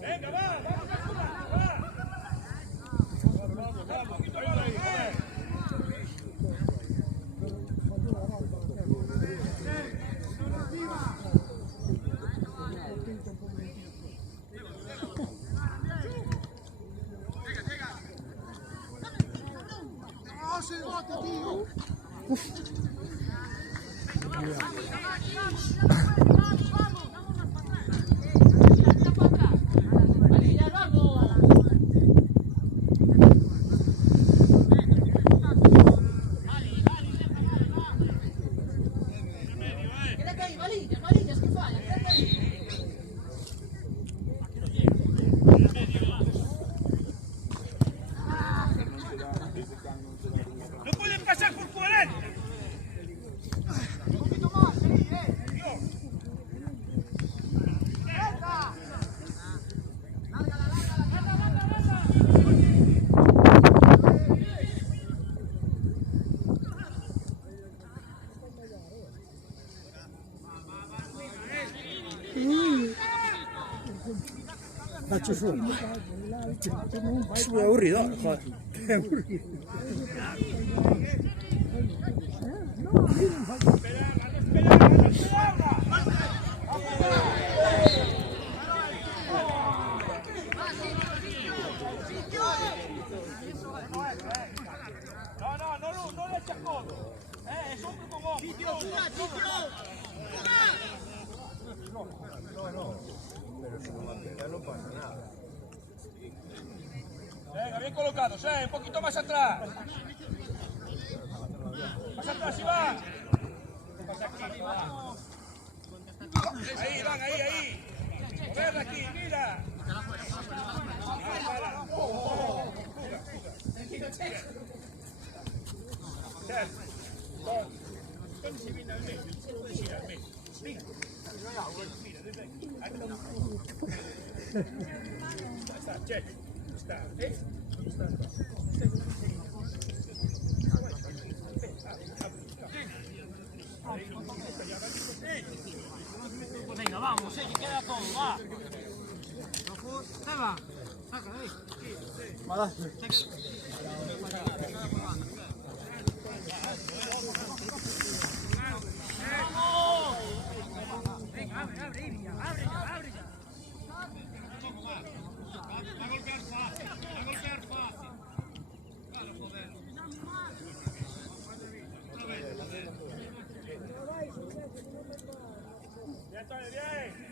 Venga, va. No pueden pasar por 40. Un poquito más, sí, Faccio su. È aburrido, joder. È aburrido. No le echas codo. Es hombro con hombro. ¡Sitio! Pero si no mantenga no pasa nada. Venga, bien colocados, un poquito más atrás. Más atrás, Iván. Ahí, Iván, ahí. Moverla aquí, mira. Está, check. Está, Venga, vamos, que queda todo, va. Seba, saca ahí. ¡Vamos! Venga, abre ya. Va a golpear fácil. Claro, joder. Otra vez. Ya está bien.